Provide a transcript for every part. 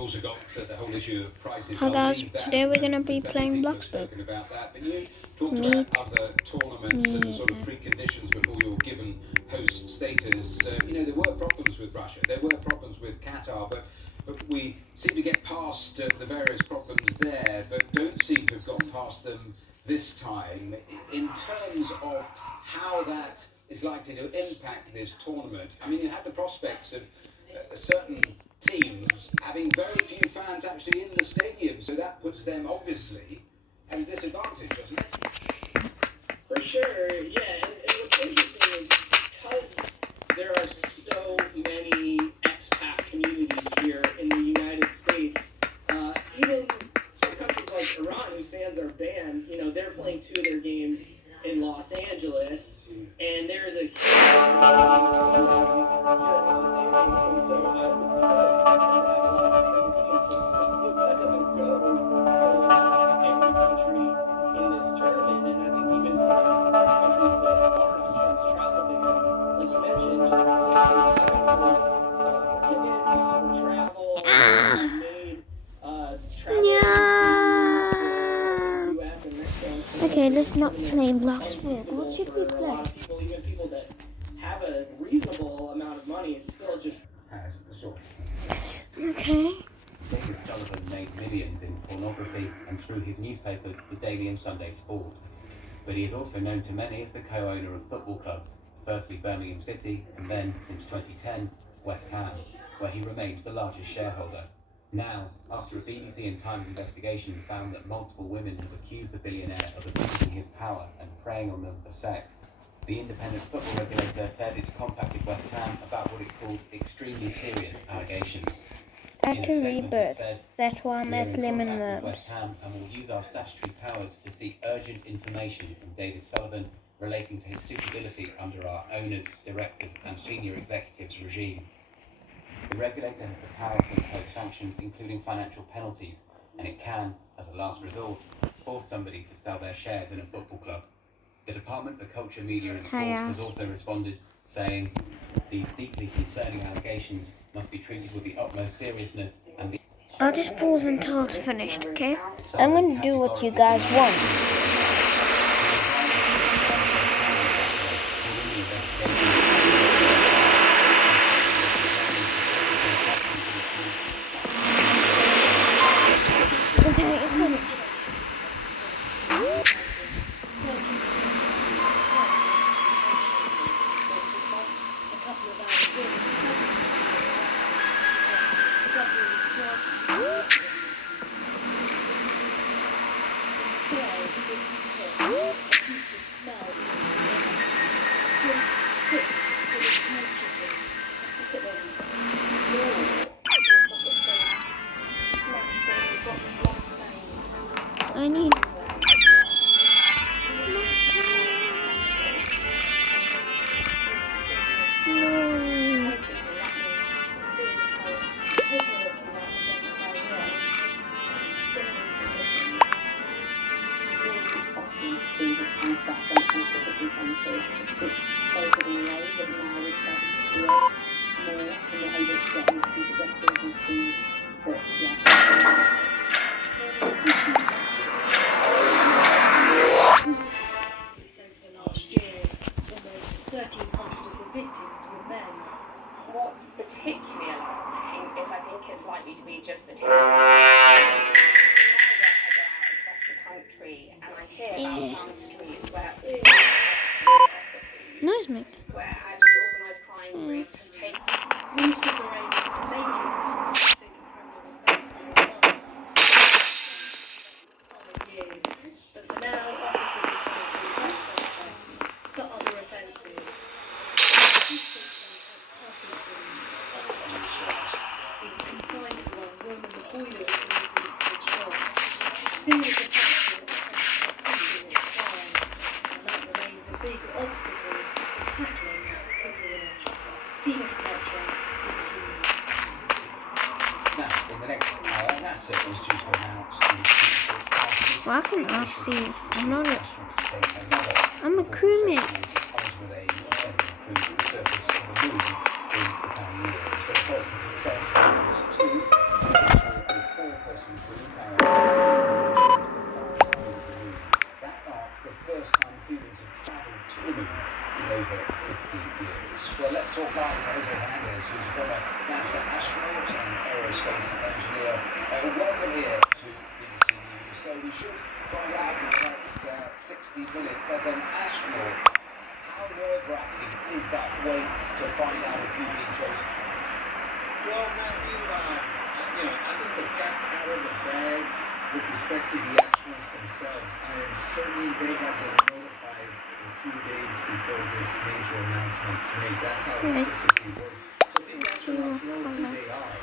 also got the whole issue of prices. Hi guys, today we're going to be playing Blox. About that. But you talked about other tournaments and sort of preconditions before you were given host status. There were problems with Russia, there were problems with Qatar, but we seem to get past the various problems there, but don't seem to have gone past them this time. In terms of how that is likely to impact this tournament, I mean, you have the prospects of certain teams having very few fans actually in the stadium, so that puts them obviously at a disadvantage, doesn't it? For sure, yeah. And what's interesting is because there are so many expat communities here in the United States, even some countries like Iran, whose fans are banned, they're playing 2 of their games in Los Angeles, and there's a huge and so I would still expect them to have a lot of fans at games, but of course that doesn't go for every country in this tournament, and I think even for countries that are not trans-travel ban, like you mentioned, just so these prices for tickets, for travel, made travel US and Mexico. Okay, let's not play Blox. What should we play? Even people that have a reasonable amount of money, it's still just Okay. David Sullivan made millions in pornography and through his newspapers, The Daily and Sunday Sport. But he is also known to many as the co-owner of football clubs, firstly Birmingham City and then, since 2010, West Ham, where he remains the largest shareholder. Now, after a BBC and Times investigation found that multiple women have accused the billionaire of abusing his power and preying on them for sex, the independent football regulator said it's contacted West Ham about what it called extremely serious allegations. After rebirth, that's why I'm at lemon West Ham and will use our statutory powers to seek urgent information from David Sullivan relating to his suitability under our owners, directors and senior executives regime. The regulator has the power to impose sanctions, including financial penalties, and it can, as a last resort, force somebody to sell their shares in a football club. The Department for Culture, Media and Sport has also responded, saying these deeply concerning allegations must be treated with the utmost seriousness and the... I'll just pause until it's finished, okay? I'm going to do what you guys want. Okay, it's finished. I need... What's particularly alarming is I think it's likely to be just the two. I go out across the country and I hear about some streets where all Noise make. where actually organised crime groups have taken Ministers are able to make it a specific criminal offence on the years. But for now, officers are trying to arrest suspects for other offences. Parkinson's. He was confined to one room and the boiler was immediately switched off. Fear of detection and its fire, and that remains a big obstacle to tackling cooking. Team architecture, BBC News. Now, in the next hour, NASA is due to announce the Well, I can ask you. I'm a crewmate. with a sending a crew to the surface of the moon in the coming years. But the first success was 2 who's a former NASA astronaut and aerospace engineer. Welcome here to BBC News. So we should find out in the next 60 minutes as an astronaut, how nerve-wracking is that wait to find out if you've been chosen? Well, Matthew, I think the cat's out of the bag with respect to the astronauts themselves. I am certain they have been notified a few days before this major announcement's made. That's how it typically works. So these astronauts know who they are.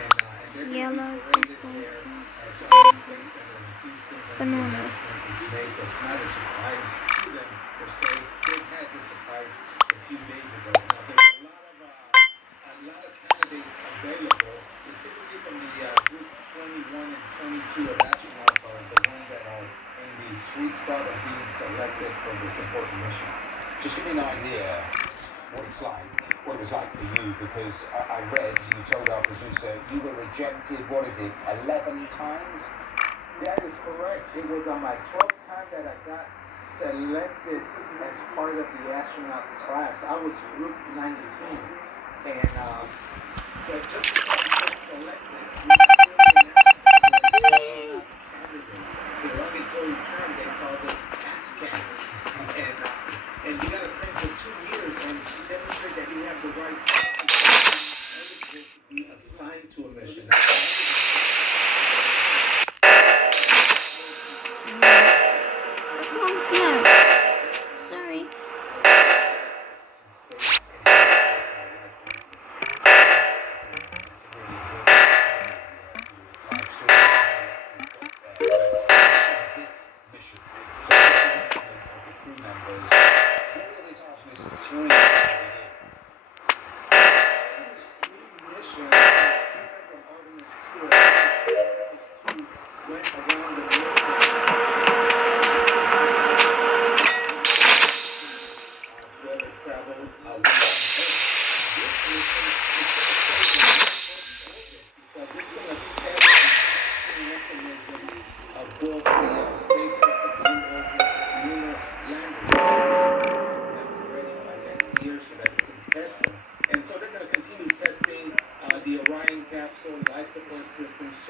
And they're going to be paraded there at Johnson Space Center in Houston when the announcement is made. So it's not a surprise to them, per se. They've had the surprise a few days ago. Now, there's a lot of candidates available. Typically from the group 21 and 22 of astronauts are the ones that are in the sweet spot of being selected for this important mission. Just give me an idea what it was like for you, because I read, you told our producer, you were rejected, 11 times? That is correct. It was on my 12th time that I got selected as part of the astronaut class. I was group 19. And but just because you get selected, you're still an astronaut candidate. The derogatory term, they call this ASCATs. And you got to train for 2 years and demonstrate that you have the right stuff to be assigned to a mission. Sorry.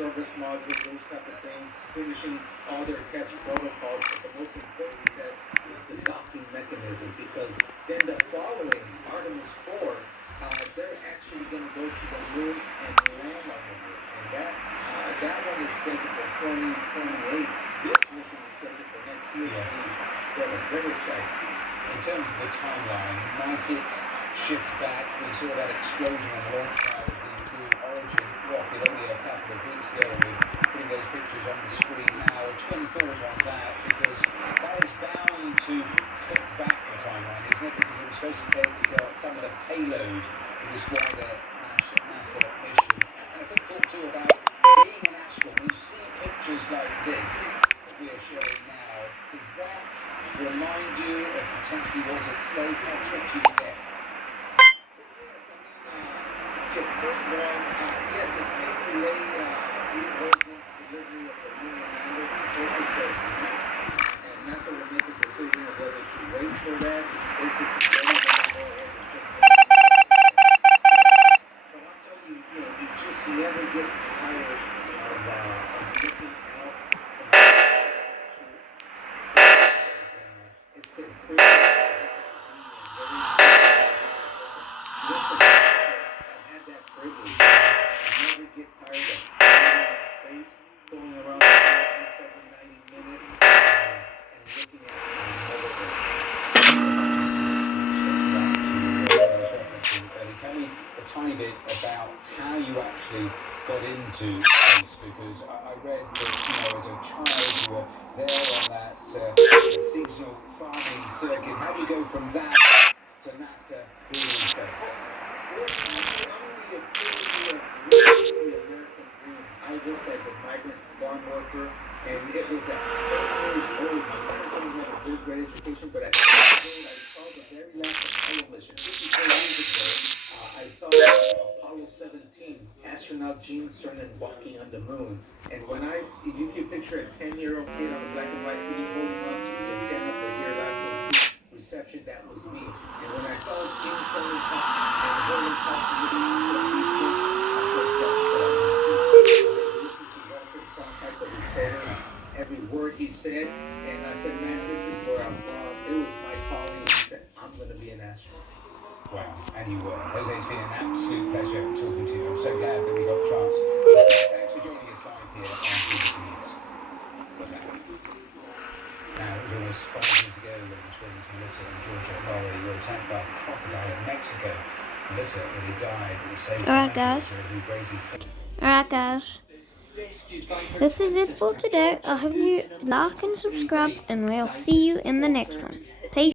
Service modules, those type of things, finishing all their test protocols. But the most important test is the docking mechanism, because then the following Artemis 4, they're actually going to go to the moon and land on the moon. And that one is scheduled for 2028. This mission is scheduled for next year. Very exciting. In terms of the timeline, might it shift back? We saw that explosion on the launch side of the Blue Origin rocket only a couple of weeks ago, and we're putting those pictures on the screen now. A twin thought on that, because that is bound to cut back the timeline, isn't it? Because it was supposed to take some of the payload for this wider NASA mission. And a quick thought too about being an astronaut. We see pictures like this that we are showing now. Does that remind you of potentially what's at stake? How tricky you get? First of all, yes, it may delay Blue Origin's delivery of the lunar lander. It does not. And NASA will make a decision of whether to wait for that, to space it to go, or just but I'll tell you, you just never get tired of looking out it's a clear privilege. I never get tired of flying in space, going around the world once every 90 minutes, and looking at Tell me a tiny bit about how you actually got into space, because I read that, as a child you were there on that seasonal farming circuit. How do you go from that to NASA being in space? I worked as a migrant farm worker, and it was at 10 years old. My parents always had a good, great education, but at 10 years old, I saw the very last Apollo mission. 54 years ago, I saw Apollo 17, astronaut Gene Cernan walking on the moon. And if you can picture a 10-year-old kid on a black and white TV holding on to the antenna for your live reception, that was me. And when I saw Gene Cernan talk and heard him talk to this it, and I said, man, this is where I'm from. It was my calling. I said, I'm going to be an astronaut. Wow, and you were. Jose, it's been an absolute pleasure talking to you. I'm so glad that we got a chance. Thanks for joining us live here on BBC News. Now, it was almost 5 years ago when twins Melissa and Georgia Laurie were attacked by a crocodile in Mexico. Melissa really died at the same Alright, time. guys. Who bravely Alright, guys. This is it for today. I hope you like and subscribe, and we'll see you in the next one. Peace.